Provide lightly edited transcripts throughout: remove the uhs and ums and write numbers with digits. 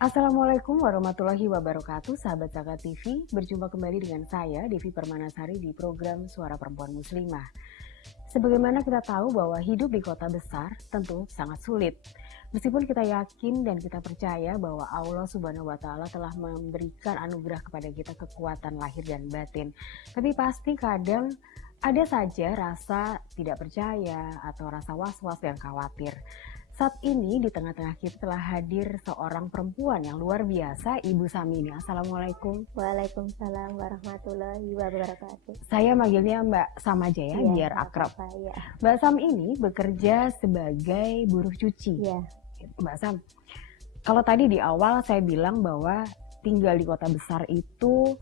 Assalamualaikum warahmatullahi wabarakatuh, sahabat Zaka TV. Berjumpa kembali dengan saya, Devi Permanasari, di program Suara Perempuan Muslimah. Sebagaimana kita tahu bahwa hidup di kota besar tentu sangat sulit. Meskipun kita yakin dan kita percaya bahwa Allah Subhanahu wa Ta'ala telah memberikan anugerah kepada kita kekuatan lahir dan batin, tapi pasti kadang ada saja rasa tidak percaya atau rasa was-was dan khawatir. Saat ini di tengah-tengah kita telah hadir seorang perempuan yang luar biasa, Ibu Samini. Assalamualaikum. Waalaikumsalam warahmatullahi wabarakatuh. Saya manggilnya Mbak Sam aja ya, biar akrab. Ya. Mbak Sam ini bekerja sebagai buruh cuci. Ya. Mbak Sam, kalau tadi di awal saya bilang bahwa tinggal di kota besar itu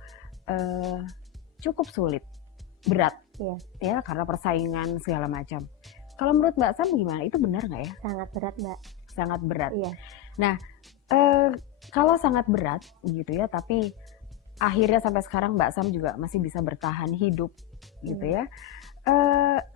cukup sulit, berat, ya karena persaingan segala macam. Kalau menurut Mbak Sam gimana? Itu benar nggak ya? Sangat berat, Mbak. Sangat berat. Iya. Nah, kalau sangat berat gitu ya, tapi akhirnya sampai sekarang Mbak Sam juga masih bisa bertahan hidup gitu ya.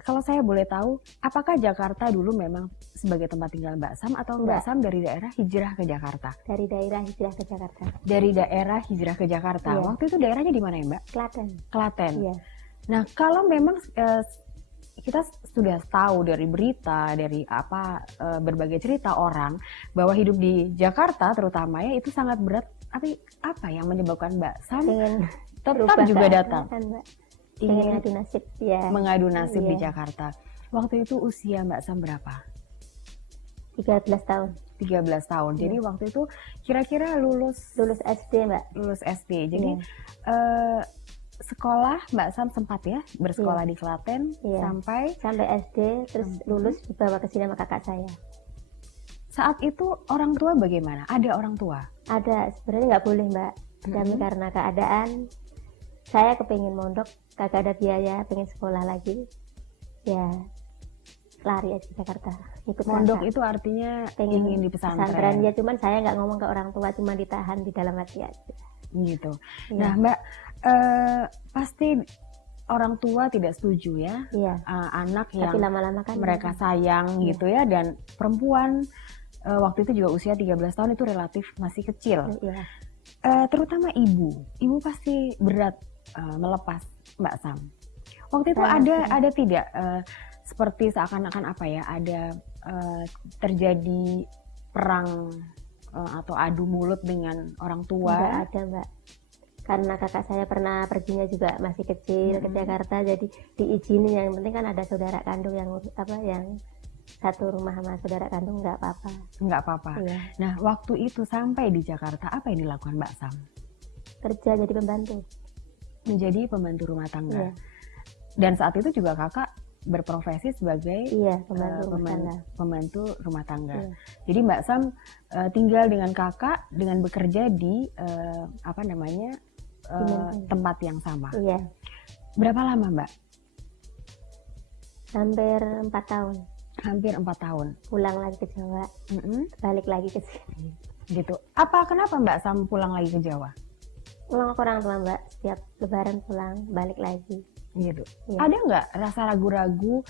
Kalau saya boleh tahu, apakah Jakarta dulu memang sebagai tempat tinggal Mbak Sam atau Mbak Sam dari daerah hijrah ke Jakarta? Dari daerah hijrah ke Jakarta. Dari daerah hijrah ke Jakarta. Iya. Waktu itu daerahnya di mana ya, Mbak? Klaten. Klaten. Iya. Nah, kalau memang kita sudah tahu dari berita, dari berbagai cerita orang bahwa hidup di Jakarta terutama ya itu sangat berat. Tapi apa yang menyebabkan Mbak Sam tetap juga datang? Kan, Mbak. Ingin mengadu nasib, ya. Mengadu nasib di Iya. Jakarta. Waktu itu usia Mbak Sam berapa? 13 tahun. 13 tahun. Jadi waktu itu kira-kira lulus SD, Mbak. Lulus SD. Jadi sekolah Mbak Sam sempat ya bersekolah di Klaten sampai SD, terus lulus dibawa ke sini sama kakak saya. Saat itu orang tua bagaimana? Ada orang tua? Ada, sebenarnya nggak boleh, Mbak. Tapi karena keadaan saya kepingin mondok, kagak ada biaya, pengen sekolah lagi, ya lari aja ke Jakarta. Ikut mondok kakak. itu artinya Pengen ingin di pesantren. Ya, cuman saya nggak ngomong ke orang tua, cuma ditahan di dalam hati aja. Gitu. Iya. Nah, Mbak, pasti orang tua tidak setuju ya. Iya. Anak Tapi yang lama-lama kan mereka sayang gitu ya, dan perempuan waktu itu juga usia 13 tahun itu relatif masih kecil. Iya. Terutama ibu pasti berat melepas Mbak Sam. Waktu itu ada tidak seperti seakan-akan ada terjadi perang atau adu mulut dengan orang tua? Nggak ada, Mbak. Karena kakak saya pernah perginya juga masih kecil ke Jakarta, jadi diizinin. Yang penting kan ada saudara kandung yang satu rumah sama saudara kandung, nggak apa-apa. Nggak apa-apa. Iya. Nah, waktu itu sampai di Jakarta, apa yang dilakukan Mbak Sam? Kerja jadi pembantu. Menjadi pembantu rumah tangga. Iya. Dan saat itu juga kakak berprofesi sebagai pembantu rumah tangga. Iya. Jadi Mbak Sam tinggal dengan kakak dengan bekerja di tempat yang sama. Iya. Berapa lama, Mbak? Hampir 4 tahun. Hampir 4 tahun. Pulang lagi ke Jawa, balik lagi ke sini. Gitu. Kenapa Mbak Sam pulang lagi ke Jawa? Pulang ke orang tua, Mbak. Setiap lebaran pulang, balik lagi. Gitu. Iya. Ada nggak rasa ragu-ragu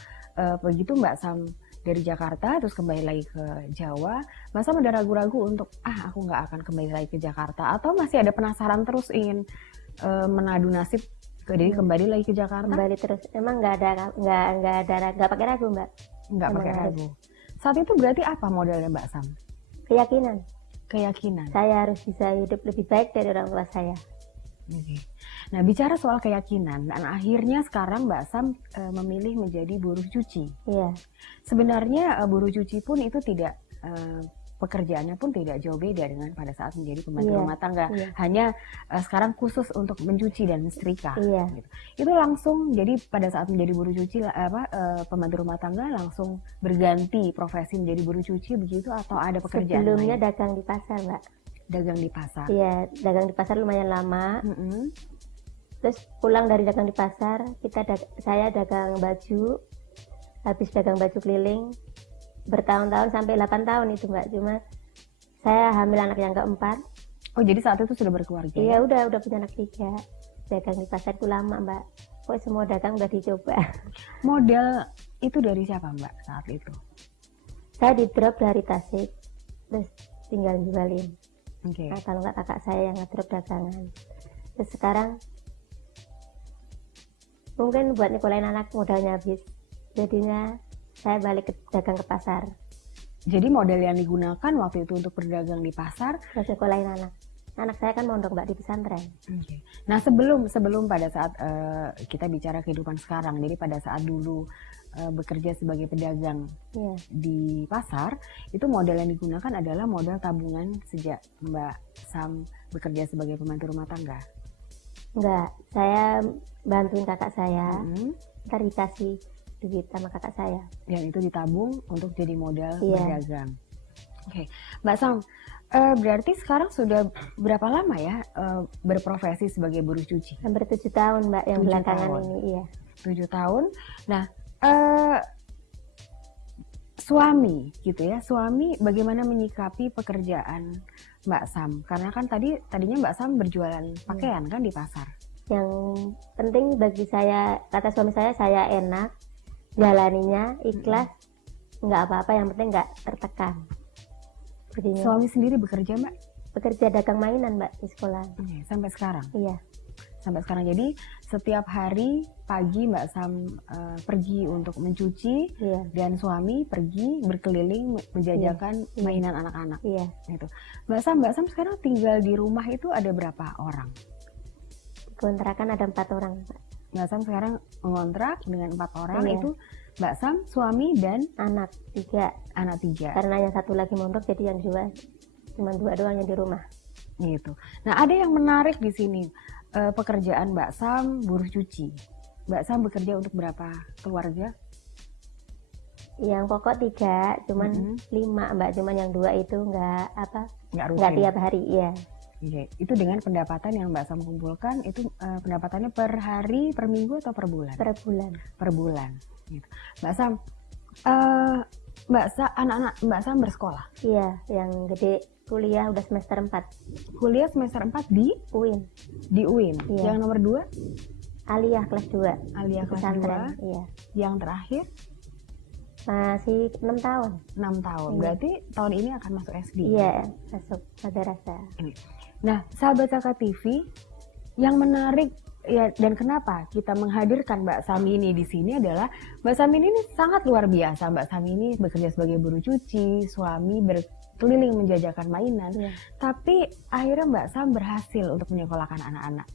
begitu Mbak Sam dari Jakarta terus kembali lagi ke Jawa? Mbak Sam ada ragu-ragu untuk aku nggak akan kembali lagi ke Jakarta, atau masih ada penasaran terus ingin menadu nasib kembali lagi ke Jakarta? Kembali terus. Emang nggak pakai ragu, Mbak. Nggak pakai ragu. Saat itu berarti apa modalnya Mbak Sam? Keyakinan. Saya harus bisa hidup lebih baik dari orang tua saya. Oke. Nah, bicara soal keyakinan, dan akhirnya sekarang Mbak Sam memilih menjadi buruh cuci. Iya. Sebenarnya buruh cuci pun itu tidak pekerjaannya pun tidak jauh beda dengan pada saat menjadi pembantu rumah tangga. Iya. Hanya sekarang khusus untuk mencuci dan mensetrika. Iya. Gitu. Itu langsung jadi pada saat menjadi buruh cuci pembantu rumah tangga langsung berganti profesi menjadi buruh cuci begitu, atau ada pekerjaan Sebelumnya lain? dagang di pasar, Mbak. Dagang di pasar. Iya, dagang di pasar lumayan lama. Terus pulang dari dagang di pasar, saya dagang baju. Habis dagang baju keliling bertahun-tahun sampai 8 tahun itu, Mbak. Cuma saya hamil anak yang keempat. Oh, jadi saat itu sudah berkeluarga? Iya, udah punya anak 3. Dagang di pasar itu lama, Mbak. Kok semua dagang udah dicoba. Modal itu dari siapa, Mbak, saat itu? Saya di drop dari Tasik, terus tinggal jualin. Oke. Nah, kalau nggak kakak saya yang ngedrop dagangan. Terus sekarang mungkin buat nyekolahin anak modalnya habis, jadinya saya balik ke dagang ke pasar. Jadi model yang digunakan waktu itu untuk berdagang di pasar Buat nyekolahin anak saya kan mondok mbak di pesantren. Oke. Nah sebelum pada saat kita bicara kehidupan sekarang, jadi pada saat dulu bekerja sebagai pedagang Iya. di pasar, itu model yang digunakan adalah modal tabungan sejak Mbak Sam bekerja sebagai pembantu rumah tangga. Enggak, saya bantuin kakak saya, Mm-mm. ntar dikasih duit sama kakak saya. Yang itu ditabung untuk jadi modal Iya. berdagang. Oke, Mbak Sam, berarti sekarang sudah berapa lama ya berprofesi sebagai buruh cuci? Hampir 7 tahun mbak yang 7 belakangan tahun. ini, iya. 7 tahun. Nah, suami gitu ya, suami bagaimana menyikapi pekerjaan Mbak Sam? Karena kan tadinya Mbak Sam berjualan pakaian kan di pasar. Yang penting bagi saya, kata suami saya enak, jalaninya ikhlas, nggak apa-apa, yang penting nggak tertekan. Begini. Suami sendiri bekerja Mbak? Bekerja dagang mainan mbak di sekolah. Oke, sampai sekarang? Iya. Sampai sekarang. Jadi setiap hari pagi Mbak Sam pergi untuk mencuci, Iya. dan suami pergi berkeliling menjajakan Iya. mainan anak-anak. Iya. Itu. Mbak Sam sekarang tinggal di rumah itu ada berapa orang? Kontrakan ada 4 orang mbak. Mbak Sam sekarang mengontrak dengan 4 orang. Iya. Itu Mbak Sam, suami, dan Anak 3, anak 3. karena yang satu lagi mondok jadi yang 2 cuma 2 doang yang di rumah. Gitu. Nah ada yang menarik di sini, pekerjaan Mbak Sam buruh cuci. Mbak Sam bekerja untuk berapa keluarga? Yang pokok 3, cuman Mm-mm. 5 mbak, cuman yang 2 itu nggak Nggak rutin? nggak tiap hari. Iya. Oke. Itu dengan pendapatan yang Mbak Sam kumpulkan, itu pendapatannya per hari, per minggu, atau per bulan? Per bulan. Per bulan. Gitu. Mbak Sam, anak-anak Mbak Sam bersekolah? Iya, yang gede kuliah udah semester 4 Kuliah semester 4 di UIN. UIN. Iya. Yang nomor 2? Aliyah kelas 2 Alia kelas pesantren. 2. Iya. Yang terakhir Masih 6 tahun. 6 tahun. Iya. Berarti tahun ini akan masuk SD. Iya, masuk madrasah. Nah, sahabat Saka TV, yang menarik ya, dan kenapa kita menghadirkan Mbak Sami ini di sini adalah Mbak Sami ini sangat luar biasa. Mbak Sami ini bekerja sebagai buruh cuci, suami berkeliling menjajakan mainan, Iya. tapi akhirnya Mbak Sam berhasil untuk menyekolahkan anak-anak.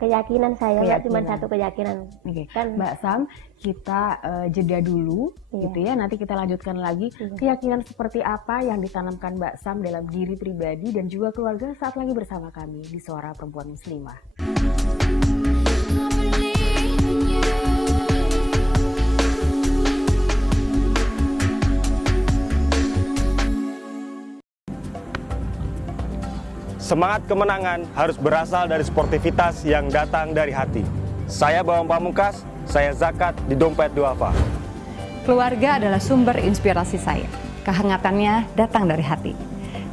Keyakinan saya mbak, cuma Keyakinan. satu keyakinan. Oke, Kan Mbak Sam, kita jeda dulu, Iya. gitu ya. Nanti kita lanjutkan lagi Iya. keyakinan seperti apa yang ditanamkan Mbak Sam dalam diri pribadi dan juga keluarga saat lagi bersama kami di Suara Perempuan Muslimah. Semangat kemenangan harus berasal dari sportivitas yang datang dari hati. Saya Bawang Pamungkas, saya zakat di Dompet Duafa. Keluarga adalah sumber inspirasi saya. Kehangatannya datang dari hati.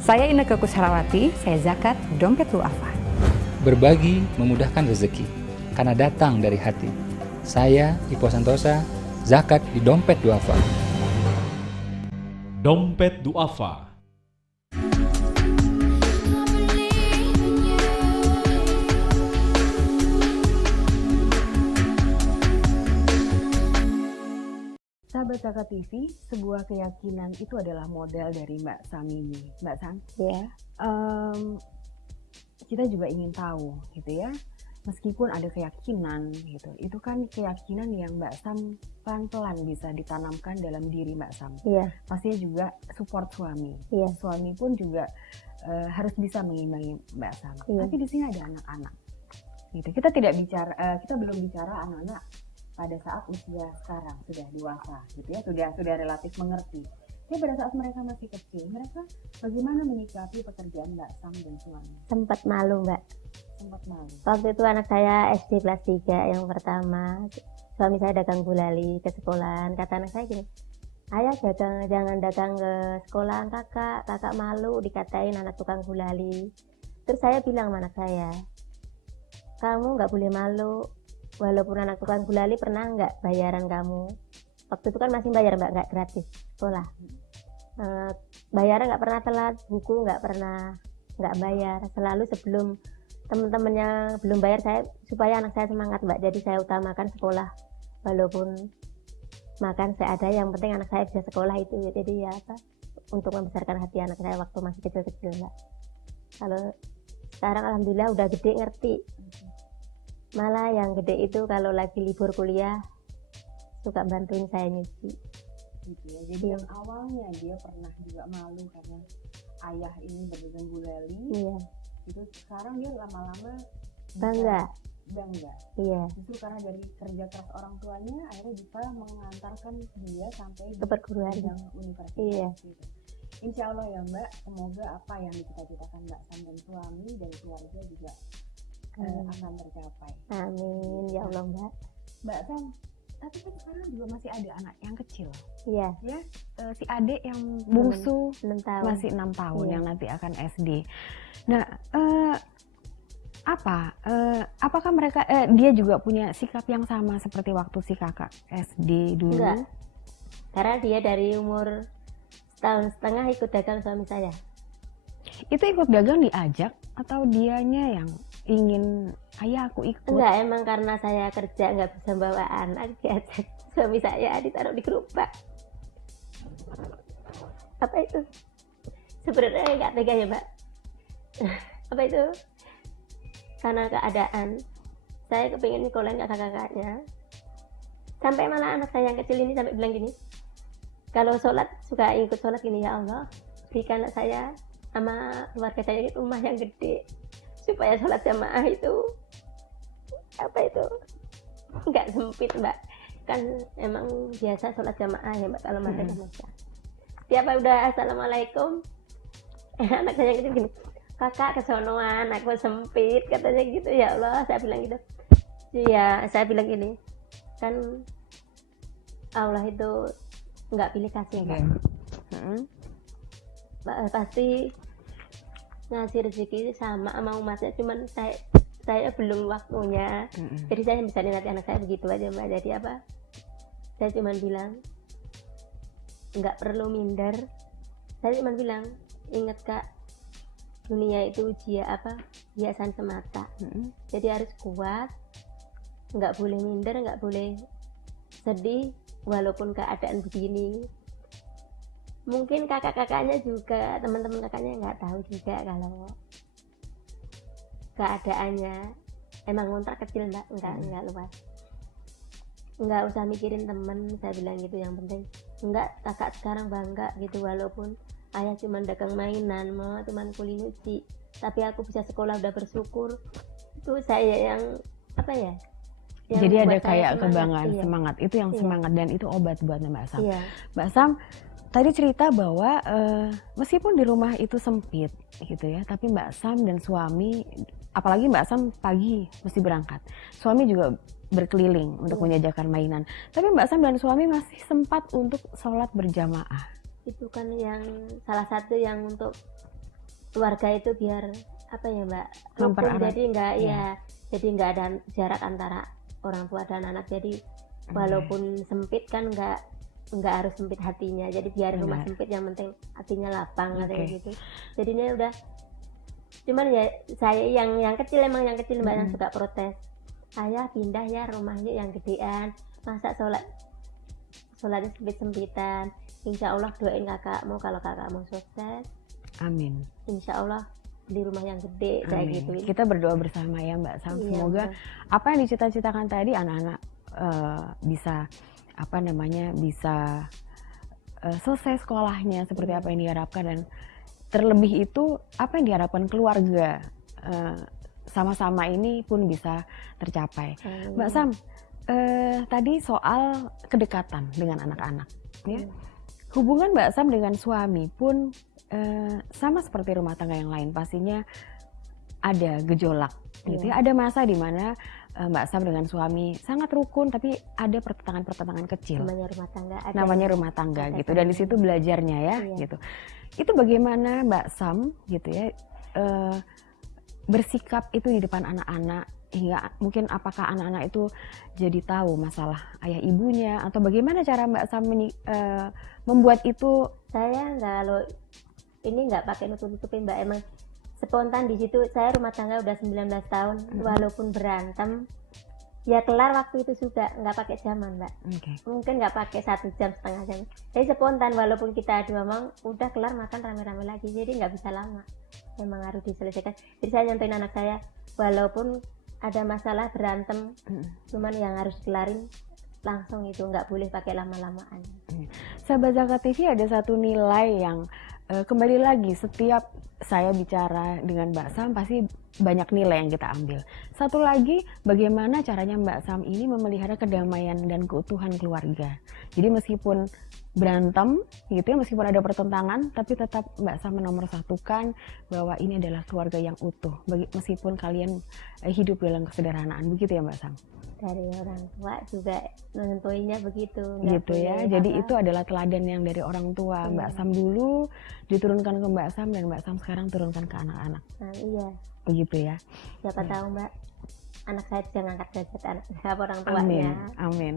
Saya Inneke Kusharawati, saya zakat di Dompet Duafa. Berbagi memudahkan rezeki, karena datang dari hati. Saya Ipo Santosa, zakat di Dompet Duafa. Dompet Duafa. Sahabat Saka TV, sebuah keyakinan itu adalah modal dari Mbak Sam ini. Mbak Sam, ya, kita juga ingin tahu gitu ya, meskipun ada keyakinan gitu, itu kan keyakinan yang Mbak Sam pelan-pelan bisa ditanamkan dalam diri Mbak Sam. iya, Pastinya juga support suami. iya, Suami pun juga harus bisa mengimbangi Mbak Sam. Iya. Tapi di sini ada anak-anak. Gitu. Kita tidak bicara, kita belum bicara anak-anak pada saat usia sekarang sudah dewasa, gitu ya, sudah relatif mengerti. Tapi pada saat mereka masih kecil, mereka bagaimana menyikapi pekerjaan Mbak Sam dan suami? sempat malu mbak. Sempat malu. Waktu itu anak saya SD kelas 3 yang pertama, suami saya dagang gulali ke sekolahan. Kata anak saya gini, ayah jangan dagang ke sekolahan kakak malu dikatain anak tukang gulali. Terus saya bilang sama anak saya, kamu nggak boleh malu, walaupun anak tukang gulali pernah nggak bayaran kamu. Waktu itu kan masih bayar mbak, nggak gratis sekolah. Bayaran nggak pernah telat, buku nggak pernah nggak bayar. Selalu sebelum teman-temannya belum bayar, saya supaya anak saya semangat Mbak. Jadi saya utamakan sekolah, walaupun makan seadanya, yang penting anak saya bisa sekolah itu. Jadi ya apa, untuk membesarkan hati anak saya waktu masih kecil-kecil Mbak. Kalau sekarang alhamdulillah udah gede ngerti. Malah yang gede itu kalau lagi libur kuliah suka bantuin saya nyuci. Gitu ya. Jadi yang awalnya dia pernah juga malu karena ayah ini berdagang gulali. Iya. Itu sekarang dia lama-lama Bangga. Iya. Justru karena dari kerja keras orang tuanya akhirnya bisa mengantarkan dia sampai Ke perguruan universitas. Iya. Gitu. Insya Allah ya Mbak, semoga apa yang dicita-citakan Mbak Sam dan suami dan keluarga juga akan tercapai. Amin ya Allah Mbak. Mbak Sam, tapi kan sekarang juga masih ada anak yang kecil. Iya. Ya, si adik yang bungsu 6 tahun. masih 6 tahun Iya. yang nanti akan SD. Nah, apakah mereka dia juga punya sikap yang sama seperti waktu si kakak SD dulu? Enggak. Karena dia dari umur 1,5 tahun ikut dagang suami saya. Itu ikut dagang diajak atau dianya yang ingin ayah aku ikut? Enggak, emang karena saya kerja nggak bisa bawa anak, diajak suami saya ditaruh di gerobak. Apa itu? Sebenarnya nggak tega ya Mbak. Apa itu? Karena keadaan saya kepingin nyekolahin kakak-kakaknya. Sampai malah anak saya yang kecil ini sampai bilang gini, kalau sholat suka ikut sholat gini, ya Allah berikan anak saya sama keluarga saya rumah yang gede supaya sholat jamaah itu apa itu nggak sempit Mbak. Kan emang biasa sholat jamaah ya Mbak kalau maghrib Indonesia. Tiap udah assalamualaikum anak saya yang kecil gini, kakak kesonoan aku sempit katanya gitu. Ya Allah, saya bilang gitu. Iya, saya bilang gini, kan Allah itu nggak pilih kasih Mbak. Pasti ngasih rezeki sama umatnya, cuman saya belum waktunya. Jadi saya bisa nanti anak saya begitu aja Mbak. Jadi apa, saya cuman bilang nggak perlu minder. Saya cuman bilang, ingat Kak, dunia itu hiasan semata. Jadi harus kuat, nggak boleh minder, nggak boleh sedih walaupun keadaan begini. Mungkin kakak-kakaknya juga, teman-teman kakaknya nggak tahu juga kalau keadaannya emang kontrak kecil Mbak, nggak luas. Nggak usah mikirin temen, saya bilang gitu. Yang penting enggak, kakak sekarang bangga gitu, walaupun ayah cuma dagang mainan, mama cuma kuli nyuci, tapi aku bisa sekolah, udah bersyukur. Itu saya yang apa ya, yang jadi ada buat saya kayak semangat. kebanggaan. Iya. Semangat itu yang Iya. semangat, dan itu obat buat Mbak Sam. Iya. Mbak Sam tadi cerita bahwa meskipun di rumah itu sempit gitu ya, tapi Mbak Sam dan suami, apalagi Mbak Sam pagi mesti berangkat, suami juga berkeliling untuk menjajakan mainan, tapi Mbak Sam dan suami masih sempat untuk sholat berjamaah. Itu kan yang salah satu yang untuk keluarga itu biar apa ya Mbak, rukun. Mempererat. Jadi nggak jadi nggak ada jarak antara orang tua dan anak. Jadi walaupun sempit kan nggak harus sempit hatinya. Jadi biar rumah Benar. sempit, yang penting hatinya lapang katanya Oke. gitu. Jadinya udah, cuman ya saya yang kecil, emang yang kecil Mbak yang suka protes, ayah pindah ya rumahnya yang gedean, masa sholatnya sempit-sempitan. Insya Allah doain kakakmu, kalau kakakmu sukses, Amin. insya Allah beli rumah yang gede kayak Amin. gitu. Kita berdoa bersama ya Mbak Sam. Iya, Semoga betul. apa yang dicita-citakan tadi anak-anak bisa bisa selesai sekolahnya seperti apa yang diharapkan, dan terlebih itu apa yang diharapkan keluarga sama-sama ini pun bisa tercapai. Mbak Sam, tadi soal kedekatan dengan anak-anak, ya. Hubungan Mbak Sam dengan suami pun sama seperti rumah tangga yang lain, pastinya ada gejolak, gitu ya. Ada masa di mana Mbak Sam dengan suami sangat rukun, tapi ada pertentangan-pertentangan kecil. Namanya rumah tangga. Namanya rumah tangga ada gitu, dan di situ belajarnya ya, Iya. gitu. Itu bagaimana Mbak Sam gitu ya bersikap itu di depan anak-anak, hingga mungkin apakah anak-anak itu jadi tahu masalah ayah ibunya, atau bagaimana cara Mbak Sam membuat itu? Saya nggak, kalau ini nggak pakai nutup-nutupin Mbak, emang spontan di situ. Saya rumah tangga udah 19 tahun, walaupun berantem ya kelar waktu itu juga, nggak pakai jaman Mbak. Mungkin nggak pakai 1 jam, setengah jam. Jadi spontan, walaupun kita adu ngomong udah kelar, makan rame-rame lagi, jadi nggak bisa lama, memang harus diselesaikan. Jadi saya nyontohin anak saya, walaupun ada masalah berantem, cuman yang harus kelarin langsung, itu nggak boleh pakai lama-lamaan. Sahabat Zakat TV, ada satu nilai yang kembali lagi setiap saya bicara dengan Mbak Sam pasti banyak nilai yang kita ambil. Satu lagi, bagaimana caranya Mbak Sam ini memelihara kedamaian dan keutuhan keluarga. Jadi meskipun berantem gitu ya, meskipun ada pertentangan, tapi tetap Mbak Sam menomorsatukan bahwa ini adalah keluarga yang utuh, meskipun kalian hidup dalam kesederhanaan. Begitu ya Mbak Sam? Dari orang tua juga nentuinnya begitu. Gitu ya, jadi itu adalah teladan yang dari orang tua. Mbak Sam dulu diturunkan ke Mbak Sam, dan Mbak Sam sekarang turunkan ke anak-anak. Nah, iya. Begitu ya. Siapa tahu Mbak, anak saya bisa ngangkat derajat anak orang tuanya. Amin, amin.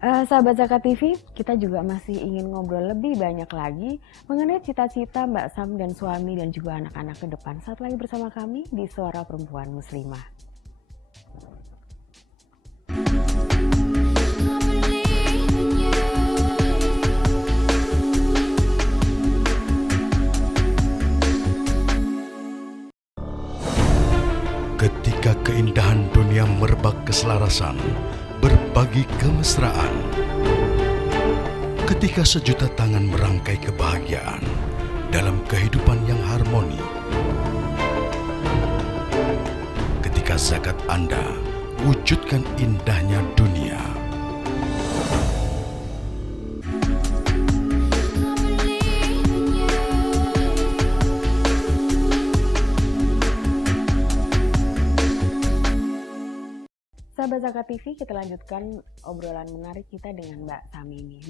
Sahabat Zakat TV, kita juga masih ingin ngobrol lebih banyak lagi mengenai cita-cita Mbak Sam dan suami dan juga anak-anak ke depan. Saat lagi bersama kami di Suara Perempuan Muslimah. Ketika keindahan dunia merebak keselarasan, berbagi kemesraan. Ketika sejuta tangan merangkai kebahagiaan dalam kehidupan yang harmoni. Ketika zakat Anda wujudkan indahnya dunia. Sahabat Zakat TV, kita lanjutkan obrolan menarik kita dengan Mbak Sam ini.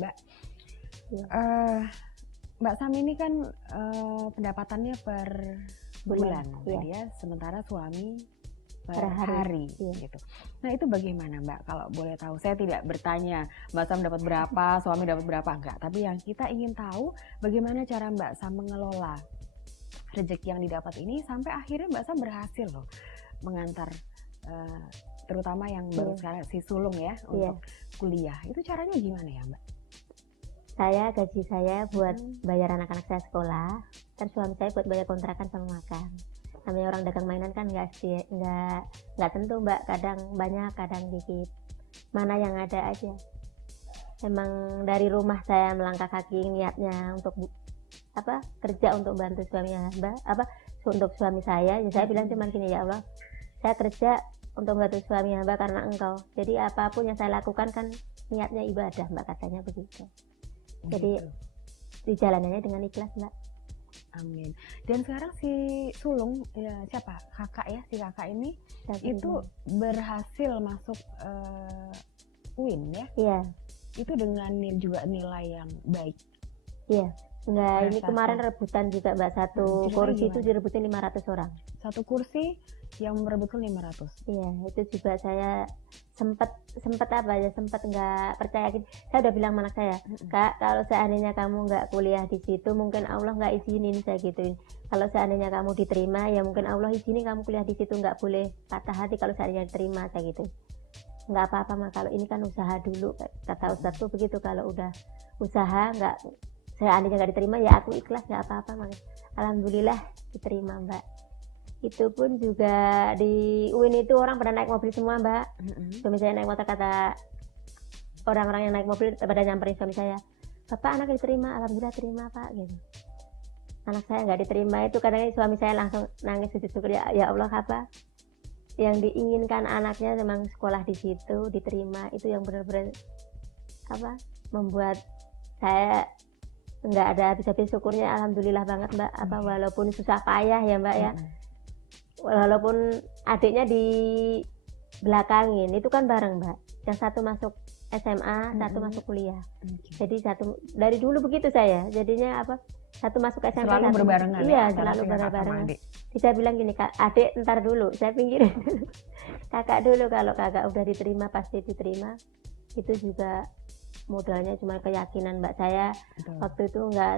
Mbak Sam ini kan pendapatannya per bulan, ya, sementara suami per hari. Gitu. Nah itu bagaimana Mbak? Kalau boleh tahu, saya tidak bertanya Mbak Sam dapat berapa, suami dapat berapa, enggak. Tapi yang kita ingin tahu bagaimana cara Mbak Sam mengelola rezeki yang didapat ini sampai akhirnya Mbak Sam berhasil loh mengantar terutama yang baru sekarang si sulung ya untuk kuliah. Itu caranya gimana ya Mbak? Gaji saya buat bayar anak-anak saya sekolah, dan suami saya buat bayar kontrakan sama makan. Namanya orang dagang mainan kan nggak tentu Mbak, kadang banyak kadang dikit, mana yang ada aja. Emang dari rumah saya melangkah kaki niatnya untuk kerja untuk bantu suami untuk suami saya. Ya saya bilang cuman gini, ya Allah, saya kerja untuk membantu suami hamba karena Engkau. Jadi apapun yang saya lakukan kan niatnya ibadah Mbak, katanya begitu. Jadi dijalanannya dengan ikhlas Mbak. Amin. Dan sekarang si sulung ya siapa? Kakak ya, si kakak ini itu berhasil masuk UIN ya? Iya. Itu dengan juga nilai yang baik. Iya. Enggak, ini kemarin rebutan juga Mbak, satu kursi itu direbutin 500 orang. Satu kursi yang merebutkan 500. Iya, itu juga saya sempat nggak percaya. Saya udah bilang sama anak saya, Kak, kalau seandainya kamu nggak kuliah di situ, mungkin Allah nggak izinin, saya gituin. Kalau seandainya kamu diterima, ya mungkin Allah izinin kamu kuliah di situ, nggak boleh patah hati kalau seandainya diterima, saya gitu. Nggak apa-apa mah, kalau ini kan usaha dulu, kata Ustadz tuh begitu. Kalau udah usaha nggak, seandainya nggak diterima ya aku ikhlas, nggak apa-apa mah. Alhamdulillah diterima Mbak. Itu pun juga di UIN itu orang pada naik mobil semua Mbak. Suami saya naik motor, kata orang-orang yang naik mobil pada nyamperin suami saya, Bapak anak diterima, alhamdulillah terima Pak gitu. Anak saya nggak diterima, itu kadang suami saya langsung nangis sujud syukur, ya Allah, apa yang diinginkan anaknya memang sekolah di situ diterima, itu yang benar-benar membuat saya nggak ada habis-habis syukurnya. Alhamdulillah banget Mbak, walaupun susah payah ya Mbak ya. Walaupun adiknya di belakangin, itu kan bareng Mbak. Yang satu masuk SMA, satu masuk kuliah. Jadi satu dari dulu begitu saya. Jadinya satu masuk SMA, selalu berbarengan. Iya, selalu berbarengan. Saya bilang gini, Kak, adik ntar dulu. Saya pinggirin dulu. Kakak dulu, kalau kakak udah diterima pasti diterima. Itu juga modalnya cuma keyakinan Mbak saya. Waktu itu nggak,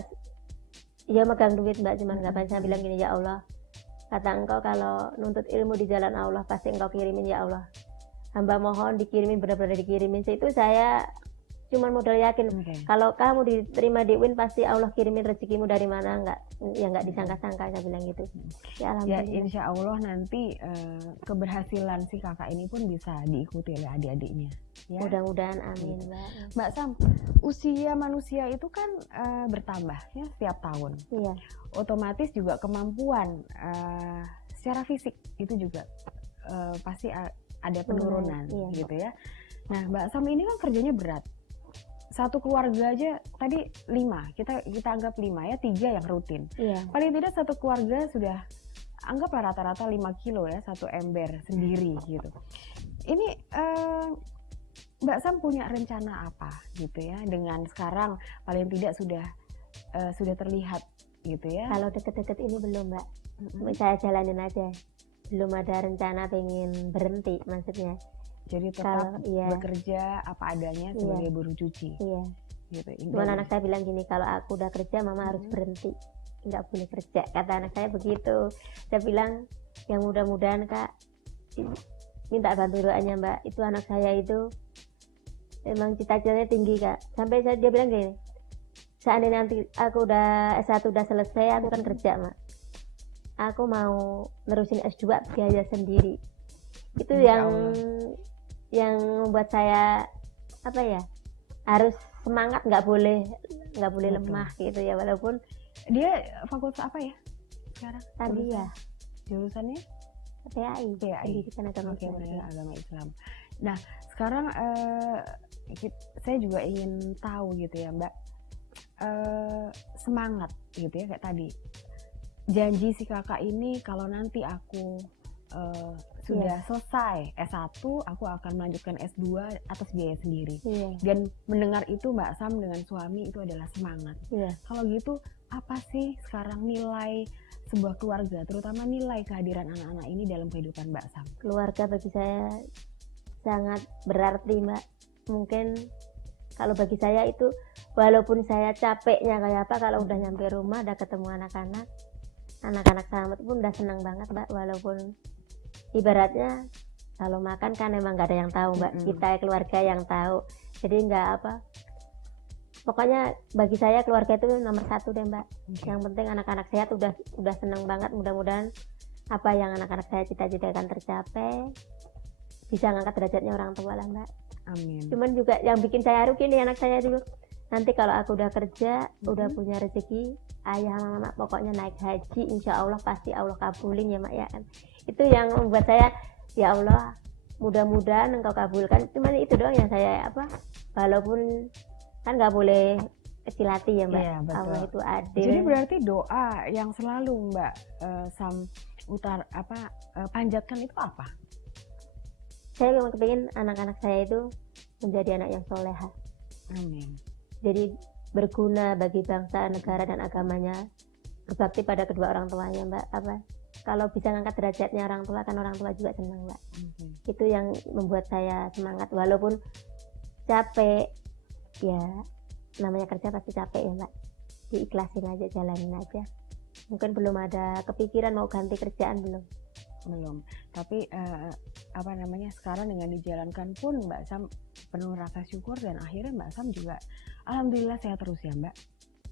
ya megang duit Mbak, cuma nggak banyak. Saya bilang gini, ya Allah, Kata engkau kalau nuntut ilmu di jalan Allah pasti engkau kirimin ya Allah. Hamba mohon dikirimin, benar-benar dikirimin. Itu saya cuma modal yakin. Kalau kamu diterima di UIN pasti Allah kirimin rezekimu dari mana, nggak disangka-sangka, saya bilang gitu. Ya alhamdulillah. Ya insya Allah nanti keberhasilan si kakak ini pun bisa diikuti oleh adik-adiknya. Ya. Mudah-mudahan, amin Mbak. Mbak Sam, usia manusia itu kan bertambah ya setiap tahun. Iya. Otomatis juga kemampuan secara fisik itu juga pasti ada penurunan gitu ya. Nah Mbak Sam ini kan kerjanya berat. Satu keluarga aja tadi 5, kita anggap 5 ya, 3 yang rutin. Iya. Paling tidak satu keluarga sudah anggaplah rata-rata 5 kilo ya, satu ember sendiri gitu. Ini Mbak Sam punya rencana apa gitu ya dengan sekarang paling tidak sudah terlihat gitu ya? Kalau deket-deket ini belum Mbak, saya jalanin aja. Belum ada rencana pengen berhenti maksudnya. Jadi tetap bekerja apa adanya sebagai buruh cuci. Iya. Gitu. Cuman anak saya bilang gini, kalau aku udah kerja mama harus berhenti, nggak boleh kerja. Kata anak saya begitu. Saya bilang yang mudah-mudahan Kak, minta bantu doanya Mbak. Itu anak saya itu emang cita-citanya tinggi Kak. Sampai dia bilang gini, seandainya nanti aku udah S1 udah selesai, aku kan kerja Mak. Aku mau nerusin S2 biaya sendiri. Itu yang membuat saya harus semangat, nggak boleh lemah gitu ya, walaupun dia fakultas apa ya sekarang tadi ya jurusannya PAI Pendidikan Agama Islam. Nah sekarang saya juga ingin tahu gitu ya Mbak, semangat gitu ya kayak tadi janji si kakak ini kalau nanti aku sudah selesai S1, aku akan melanjutkan S2 atas biaya sendiri. Dan mendengar itu Mbak Sam dengan suami itu adalah semangat. Kalau gitu apa sih sekarang nilai sebuah keluarga, terutama nilai kehadiran anak-anak ini dalam kehidupan Mbak Sam? Keluarga bagi saya sangat berarti Mbak. Mungkin kalau bagi saya itu walaupun saya capeknya kayak apa, kalau udah nyampe rumah udah ketemu anak-anak selamat pun udah senang banget Mbak. Walaupun ibaratnya kalau makan kan emang nggak ada yang tahu Mbak, kita keluarga yang tahu. Jadi pokoknya bagi saya keluarga itu nomor 1 deh Mbak. Yang penting anak-anak sehat udah senang banget. Mudah-mudahan apa yang anak-anak saya cita-citakan tercapai, bisa ngangkat derajatnya orang tua lah Mbak. Amin. Cuman juga yang bikin saya haru gini, anak saya dulu nanti kalau aku udah kerja, udah punya rezeki, ayah mama pokoknya naik haji, insya Allah pasti Allah kabulin ya Mak ya kan. Itu yang membuat saya, ya Allah mudah-mudahan engkau kabulkan. Cuman itu doang yang saya walaupun kan nggak boleh kecil hati ya Mbak. Iya, Allah itu adil. Jadi berarti doa yang selalu Mbak panjatkan itu apa? Saya memang kepingin anak-anak saya itu menjadi anak yang soleha. Amin. Jadi berguna bagi bangsa, negara dan agamanya, berbakti pada kedua orang tuanya Mbak. Kalau bisa ngangkat derajatnya orang tua, kan orang tua juga senang Mbak. Itu yang membuat saya semangat, walaupun capek ya, namanya kerja pasti capek ya Mbak. Diikhlasin aja, jalanin aja. Mungkin belum ada kepikiran mau ganti kerjaan, belum. Tapi sekarang dengan dijalankan pun Mbak Sam penuh rasa syukur, dan akhirnya Mbak Sam juga alhamdulillah sehat terus ya Mbak.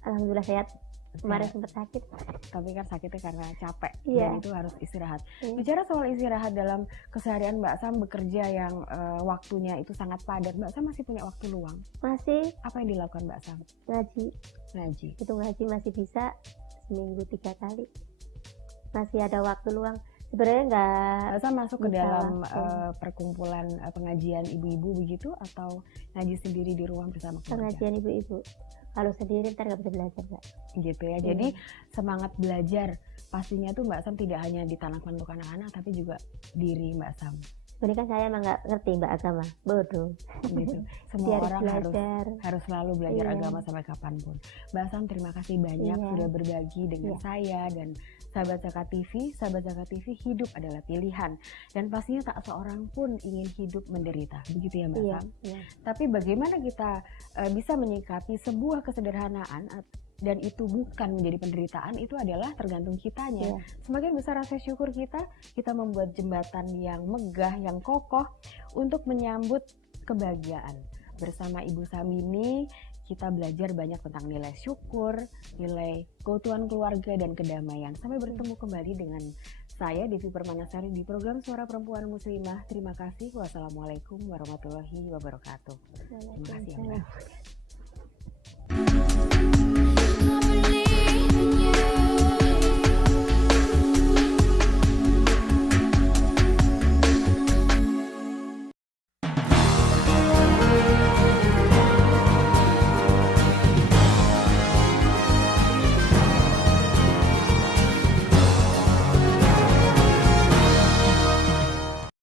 Alhamdulillah sehat. Kemarin sempat sakit, tapi kan sakitnya karena capek, dan itu harus istirahat. Bicara soal istirahat dalam keseharian Mbak Sam bekerja yang waktunya itu sangat padat, Mbak Sam masih punya waktu luang? Masih. Apa yang dilakukan Mbak Sam? Ngaji. Itu ngaji masih bisa seminggu 3 kali. Masih ada waktu luang. Sebenarnya Mbak Sam masuk ke dalam perkumpulan pengajian ibu-ibu begitu, atau ngaji sendiri di rumah bersama keluarga? Pengajian ibu-ibu. Kalau sendiri ntar nggak bisa belajar Mbak. Gitu ya. Jadi semangat belajar pastinya tuh Mbak Sam tidak hanya ditanamkan untuk anak-anak, tapi juga diri Mbak Sam. Sebenarnya kan saya emang nggak ngerti Mbak agama, bodoh. Gitu. Semua orang harus selalu belajar agama sampai kapanpun. Mbak Sam, terima kasih banyak sudah berbagi dengan saya dan sahabat Zakat TV. Sahabat Zakat TV, hidup adalah pilihan, dan pastinya tak seorang pun ingin hidup menderita. Begitu ya Mbak Sam? Tapi bagaimana kita bisa menyikapi sebuah kesederhanaan dan itu bukan menjadi penderitaan, itu adalah tergantung kitanya. Semakin besar rasa syukur kita membuat jembatan yang megah, yang kokoh untuk menyambut kebahagiaan. Bersama Ibu Samini, kita belajar banyak tentang nilai syukur, nilai keutuhan keluarga dan kedamaian. Sampai bertemu kembali dengan saya, Devi Permanasari, di program Suara Perempuan Muslimah. Terima kasih. Wassalamualaikum warahmatullahi wabarakatuh. Terima kasih.